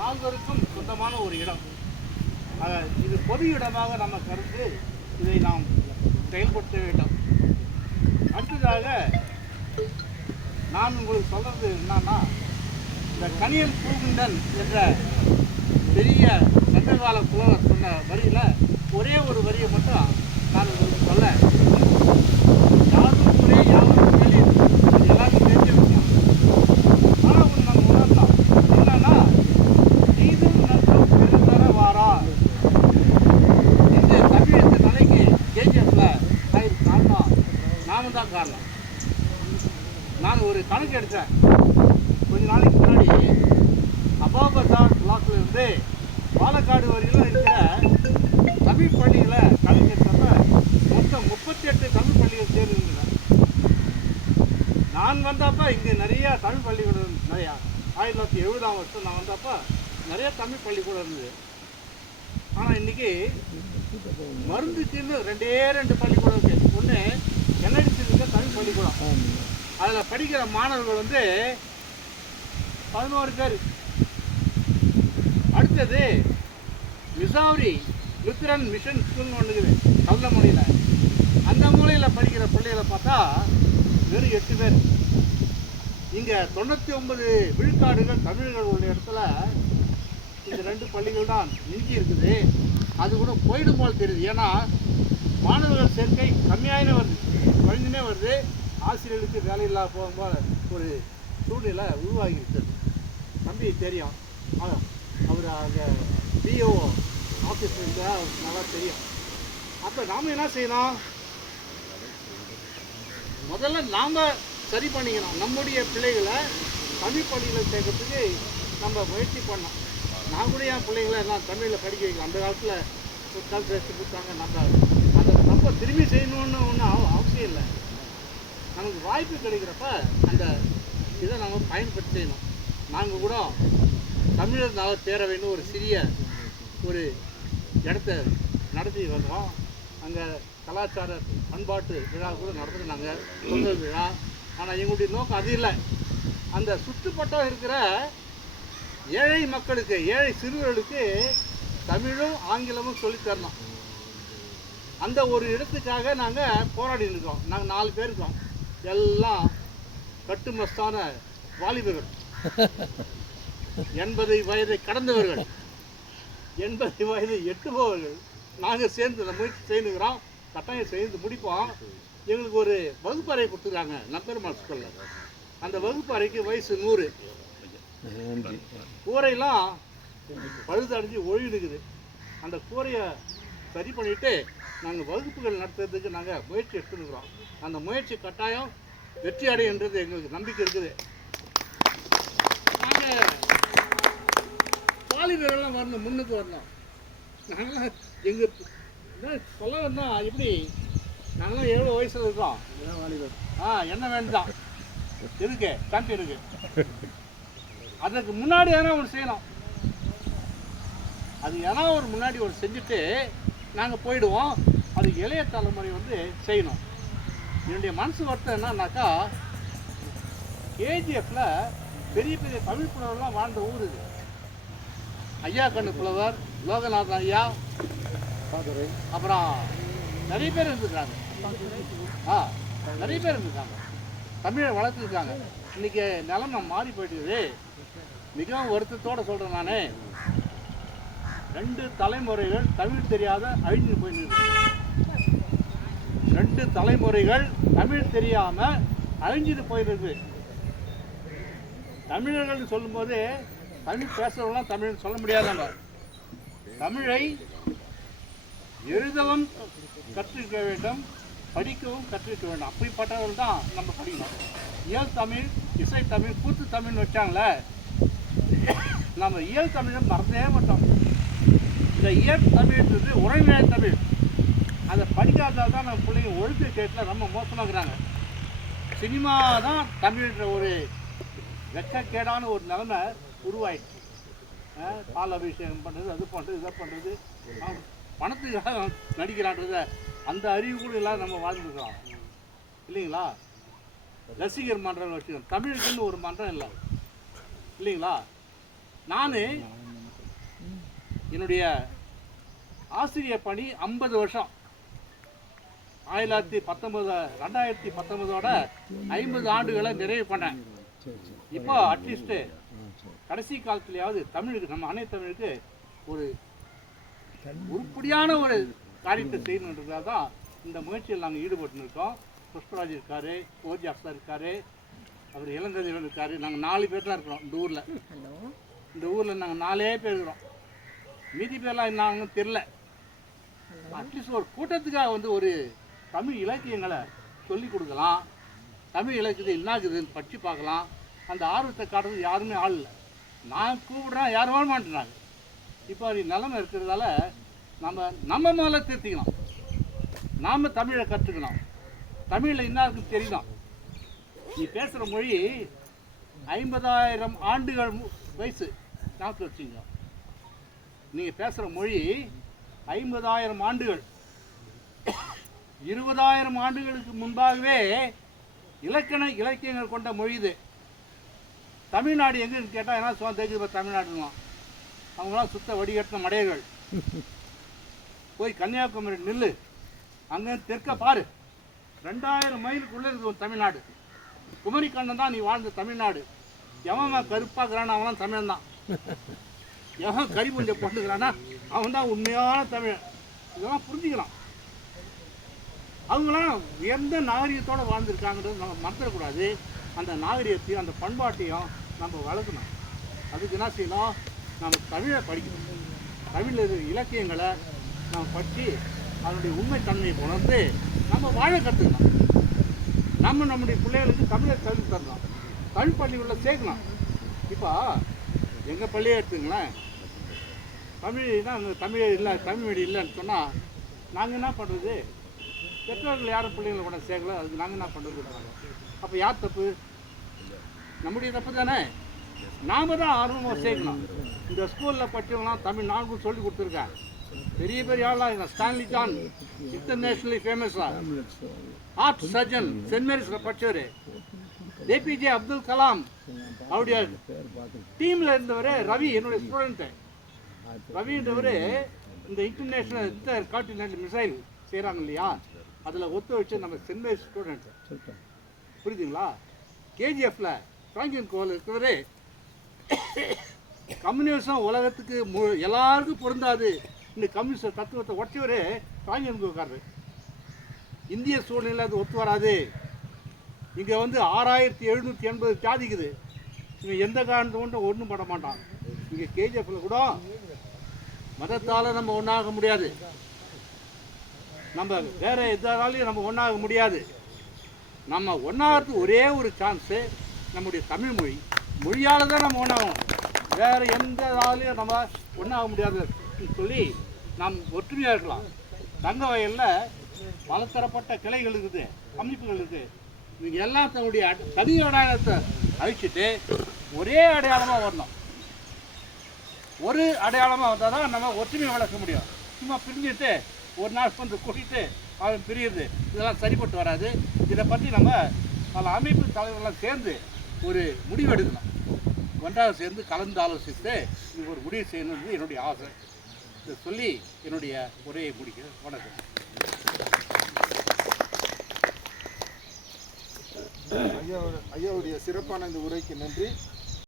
நால்வருக்கும் சொந்தமான ஒரு இடம். இது பொது இடமாக நம்ம கருத்து இதை நாம் செயல்படுத்த வேண்டும். அடுத்ததாக நான் உங்களுக்கு சொல்கிறது என்னன்னா, இந்த கணியன் பூகுண்டன் என்ற பெரிய சங்ககால புலவர் சொன்ன வரியில் ஒரே ஒரு வரியை மட்டும் நான் உங்களுக்கு சொல்ல, யாரும் ஒரே யாரும் கேள்வி, அது எல்லாருக்கும் தெரிஞ்சிருக்கணும். ஆனால் ஒன்று நம்ம உணரலாம், என்னன்னா நீதும் நன்றும் பெருந்தர வாரா. இந்த தமிழ் இந்த நிலைக்கு கேஜிஎஃப்ல ஆயிருக்கு காரணம் நாம தான் காரணம். நான் ஒரு கணக்கு எடுத்தேன் கொஞ்ச நாளைக்கு முன்னாடி. அபாபசார் பிளாக்ல இருந்து பாலக்காடு வரையிலும் இருக்கிற தமிழ் பள்ளிகளை கணக்கு எடுத்தப்ப மொத்தம் 38 தமிழ் பள்ளிகள் சேர்ந்துருந்தன. நான் வந்தப்ப இங்கே நிறைய தமிழ் பள்ளிக்கூடம் நிறையா 1970ஆம் வருஷம் நான் வந்தப்ப நிறைய தமிழ் பள்ளிக்கூடம் இருந்தது. ஆனால் இன்னைக்கு மருந்துக்குன்னு 2 பள்ளிக்கூடம் இருக்குது. ஒன்று என்ஐடிசியில் இருக்க தமிழ் பள்ளிக்கூடம், அதில் படிக்கிற மாணவர்கள் வந்து 11 பேர். அடுத்தது மிசௌரி லுத்ரன் மிஷன் ஸ்கூல்னு ஒன்று இருக்குது கல்லமொழியில். அந்த மூலையில் படிக்கிற பிள்ளைகளை பார்த்தா வெறும் 8 பேர். இங்கே 99 விழுக்காடுகள் தமிழர்கள் உள்ள இடத்துல இந்த 2 பள்ளிகள் தான் மிஞ்சி இருக்குது. அது கூட போயிடும் போல் தெரியுது. ஏன்னா மாணவர்கள் சேர்க்கை கம்மியாயினே வருது, குறைஞ்சுனே வருது. ஆசிரியர்களுக்கு வேலையில்லா போகும்போது ஒரு சூழ்நிலை உருவாகி இருக்குது. தம்பி தெரியும், அவர் அங்கே பிஓ ஆஃபீஸில் இருந்தால் அவருக்கு நல்லா தெரியும். அப்போ நாம் என்ன செய்யணும், முதல்ல நாம் சரி பண்ணிக்கணும். நம்முடைய பிள்ளைகளை தமிழ் பள்ளியில் சேர்க்கறதுக்கு நம்ம முயற்சி பண்ணோம். நான் கூட என் பிள்ளைங்களை எல்லாம் தமிழில் படிக்க வைக்கலாம். அந்த காலத்தில் புத்தகம் பேசி கொடுத்தாங்க. நம்ம திரும்பி செய்யணுன்னு ஒன்றும் அவசியம் இல்லை. நமக்கு வாய்ப்பு கிடைக்கிறப்ப அந்த இதை நம்ம பயன்படுத்தி செய்யணும். நாங்கள் கூட தமிழர் நல பேரவைன்னு ஒரு சிறிய ஒரு இடத்த நடத்தி வந்தோம். அங்கே கலாச்சார பண்பாட்டு விழா கூட நடத்துனாங்க, பொங்கல் விழா. ஆனால் எங்களுடைய நோக்கம் அது இல்லை. அந்த சுற்றுப்பட்டம் இருக்கிற ஏழை மக்களுக்கு, ஏழை சிறுவர்களுக்கு தமிழும் ஆங்கிலமும் சொல்லித்தரணும். அந்த ஒரு இடத்துக்காக நாங்கள் போராடி இருக்கோம். நாங்கள் 4 பேர் இருக்கோம். எல்லாம் கட்டுமஸ்தான வாலிபர்கள், 80 வயதை கடந்தவர்கள், 80 வயதை எட்டுபவர்கள். நாங்கள் சேர்ந்து இந்த முயற்சி செய்துக்கிறோம். கட்டாயம் செய்து முடிப்போம். எங்களுக்கு ஒரு வகுப்பறை கொடுத்துருக்காங்க நம்பெருமாள் ஸ்கூலில். அந்த வகுப்பறைக்கு வயசு 100. கூரையெல்லாம் பழுதடைஞ்சு ஒழுகுது. அந்த கூரையை சரி பண்ணிவிட்டு நாங்கள் வகுப்புகள் நடத்துறதுக்கு நாங்கள் முயற்சி எடுத்துருக்குறோம். அந்த முயற்சி கட்டாயம் வெற்றி அடைன்றது எங்களுக்கு நம்பிக்கை இருக்குது. நாங்கள் வாலிபர்கள்லாம் வரணும், முன்னுக்கு வரணும். நாங்களாம் எங்கள் சொல்ல வந்தால் எப்படி, நாங்களாம் எவ்வளோ வயசில் இருக்கோம் வாலிபர். என்ன வேண்டுதான் இருக்கு சாம்பி இருக்கு. அதுக்கு முன்னாடி எதனா ஒன்று செய்யணும். அது ஏன்னா ஒரு முன்னாடி ஒரு செஞ்சுட்டு நாங்கள் போயிடுவோம். அது இளைய தலைமுறை வந்து செய்யணும். என்னுடைய மனசு வருத்தம் என்னன்னாக்கா, கேஜிஎஃப்ல பெரிய பெரிய தமிழ் புலவர்லாம் வாழ்ந்த ஊர் இது. ஐயா கண்ணு புலவர், லோகநாதன் ஐயா, அப்புறம் நிறைய பேர் இருந்துருக்காங்க. நிறைய பேர் இருந்துருக்காங்க, தமிழை வளர்த்துருக்காங்க. இன்னைக்கு நிலைமை மாறி போயிட்டுது. மிகவும் வருத்தத்தோடு சொல்கிறேன். நான் 2 தலைமுறைகள் தமிழ் தெரியாத அழிஞ்சு போயிருக்கு. 2 தலைமுறைகள் தமிழ் தெரியாமல் அழிஞ்சிட்டு போயிருக்கு. தமிழர்கள் சொல்லும்போது தமிழ் பேசுகிறவங்களாம் தமிழ் சொல்ல முடியாதாங்க. தமிழை எழுதவும் கற்றுக்க வேண்டும், படிக்கவும் கற்றுக்க வேண்டும். அப்படிப்பட்டவர்கள் தான் நம்ம படிக்கணும். இயல் தமிழ், இசை தமிழ், கூத்து தமிழ்னு வச்சாங்களே, நம்ம இயல் தமிழை மறந்தே மாட்டோம். இந்த இயல் தமிழ்ன்றது உரைநடை தமிழ். அதை படிக்காததால் தான் நம்ம பிள்ளைங்க ஒழுக்க கேட்டில் ரொம்ப மோசமாக்குறாங்க. சினிமா தான் தமிழ்ன்ற ஒரு வெக்கக்கேடான ஒரு நிலைமை உருவாயிடுச்சு. பால் அபிஷேகம் பண்ணுறது, அது பண்ணுறது, இதை பண்ணுறது, பணத்துக்காக நடிக்கிறான்றத அந்த அறிவு கூட இல்லாத நம்ம வாழ்ந்துருக்கோம் இல்லைங்களா? ரசிகர் மன்றம் வச்சுக்கோங்க, தமிழுக்குன்னு ஒரு மன்றம் இல்லை இல்லைங்களா? நான் என்னுடைய ஆசிரியர் பணி 50 வருஷம். 2019 50 ஆண்டுகளை நிறைவு பண்ணேன். இப்போ அட்லீஸ்ட்டு கடைசி காலத்துலையாவது தமிழுக்கு, நம்ம அன்னை தமிழுக்கு ஒரு உருப்படியான ஒரு காரியத்தை செய்யணுன்றதுக்காக தான் இந்த முயற்சியில் நாங்கள் ஈடுபட்டு இருக்கோம். புஷ்பராஜ் இருக்கார், ஓஜாஸ் சார் இருக்கார், அவர் இளங்கதிரன் இருக்கார். நாங்கள் 4 பேர் தான் இருக்கிறோம் இந்த ஊரில். இந்த ஊரில் நாங்கள் 4 பேர் இருக்கிறோம். மீதி பேர்லாம் என்னாங்கன்னு தெரில. அட்லீஸ்ட் ஒரு கூட்டத்துக்காக வந்து ஒரு தமிழ் இலக்கியங்களை சொல்லிக் கொடுக்கலாம், தமிழ் இலக்கியத்தை என்னாக்குதுன்னு படித்து பார்க்கலாம். அந்த ஆர்வத்தை காட்டுறது யாருமே ஆள் இல்லை. நான் கூப்பிட்றேன், யாரும் வர மாட்டேறாங்க. இப்போ அது நிலைமை இருக்கிறதால நம்ம மேலே திருத்திக்கணும். நாம் தமிழை கற்றுக்கணும், தமிழில் என்னாருக்குன்னு தெரியணும். நீ பேசுகிற மொழி 50,000 ஆண்டுகள் வயசு ஞாபகத்தில் வச்சுங்க. நீங்கள் பேசுகிற மொழி 50,000 ஆண்டுகள், 20,000 ஆண்டுகளுக்கு முன்பாகவே இலக்கியங்கள் கொண்ட மொழி இது. தமிழ்நாடு எங்கன்னு கேட்டால் என்ன சொல்ல தெரிஞ்சு தமிழ்நாடுலாம். அவங்களாம் சுத்த வடிகட்டின மடையர்கள். போய் கன்னியாகுமரி நில்லு, அங்கே தெற்க பாரு, 2000 மைலுக்குள்ளே இருக்குது தமிழ்நாடு. குமரிக்கண்ணன் தான் நீ வாழ்ந்த தமிழ்நாடு. எவன் கருப்பாக்குறானா அவன்லாம் தமிழன் தான். எவன் கறி புஞ்சை போட்டுக்கிறானா அவன் தான் உண்மையான தமிழ். இதெல்லாம் புரிஞ்சுக்கலாம். அவங்களாம் எந்த நாகரிகத்தோடு வாழ்ந்துருக்காங்கிறது நம்ம மறந்துடக்கூடாது. அந்த நாகரிகத்தையும் அந்த பண்பாட்டையும் நம்ம வளர்க்கணும். அதுக்கு என்ன செய்யணும்? நம்ம தமிழை படிக்கணும். தமிழில் இருக்கிற இலக்கியங்களை நம்ம படித்து அதனுடைய உண்மைத்தன்மையை உணர்ந்து நம்ம வாழ கற்றுக்கணும். நம்முடைய பிள்ளைகளுக்கு தமிழை கல்வி தரணும், தமிழ் பள்ளிகளில் சேர்க்கணும். இப்போ எங்கள் பள்ளியை எடுத்துங்களேன், தமிழ்னா அங்கே தமிழ் இல்லை, தமிழ் மீடியம் இல்லைன்னு சொன்னால் நாங்கள் என்ன பண்ணுறது? பெற்றோர்கள் யாரும் பிள்ளைங்களை கூட சேர்க்கல, அதுக்கு நாங்கள் என்ன பண்ணுறது? அப்போ யார் தப்பு? நம்முடைய தப்பு தானே. நாம் தான் ஆர்வமாக சேர்க்கணும். இந்த ஸ்கூலில் படித்தவங்களாம் தமிழ் நானும் சொல்லி கொடுத்துருக்கேன். பெரிய பெரிய ஆளாக ஸ்டான்லி ஜான், இன்டர்நேஷ்னலி ஃபேமஸாக ஆர்ட் சர்ஜன், சென்ட் மேரிஸில் படித்தவர். ஏபிஜே அப்துல் கலாம் அவருடைய டீமில் இருந்தவர் ரவி, என்னுடைய ஸ்டூடெண்ட்டு. ரவின்றவர் இந்த இன்டர்நேஷ்னல் கான்டினென்டல் மிசைல் செய்கிறாங்க இல்லையா, அதில் ஒத்து வச்சு நம்ம சென்ட் மேரிஸ் ஸ்டூடெண்ட்டு. புரியுதுங்களா? கேஜிஎஃப்பில் ஃப்ராங்கின் கோல் இருக்கிறவரு கம்யூனிசம் உலகத்துக்கு எல்லாருக்கும் பொருந்தாது, இந்த கம்யூனிஸ்ட் தத்துவத்தை ஒட்டியவர் ஃப்ராங்கின் கோக்காரர். இந்திய சூழ்நிலை அது ஒத்து வராது. இங்கே வந்து 6780 ஜாதிக்குது. இங்கே எந்த காரணத்தை கொண்டு ஒன்றும் பண்ண மாட்டான். இங்கே கேஜிஎஃப்பில் கூட மதத்தால் நம்ம ஒன்றாக முடியாது, நம்ம வேறு எதாலையும் நம்ம ஒன்றாக முடியாது. நம்ம ஒன்றாகிறதுக்கு ஒரே ஒரு சான்ஸு நம்முடைய தமிழ் மொழி. மொழியால் தான் நம்ம ஒன்றாகும், வேறு எந்த இதாலையும் நம்ம ஒன்றாக முடியாதுன்னு சொல்லி நாம் ஒற்றுமையாக இருக்கலாம். தங்க வயலில் பலதரப்பட்ட கிளைகள் இருக்குது, அமைப்புகள் இருக்குது. நீங்கள் எல்லாம் தன்னுடைய தனி அடையாளத்தை அழிச்சிட்டு ஒரே அடையாளமாக வரணும். ஒரு அடையாளமாக வந்தால் தான் நம்ம ஒற்றுமையை வளர்க்க முடியும். சும்மா பிரிஞ்சுட்டு ஒரு நாள் வந்து கூட்டிகிட்டு அவன் பிரியுது, இதெல்லாம் சரிப்பட்டு வராது. இதை பற்றி நம்ம பல அமைப்பு தலைவர்கள்லாம் சேர்ந்து ஒரு முடிவு எடுக்கணும். ஒன்றாக சேர்ந்து கலந்து ஆலோசித்து இது ஒரு முடிவு செய்யணுன்றது என்னுடைய ஆசை. இதை சொல்லி என்னுடைய உரையை முடிக்கிறேன். வணக்கம். ஐயாவுடைய சிறப்பான இந்த உரைக்கு நன்றி.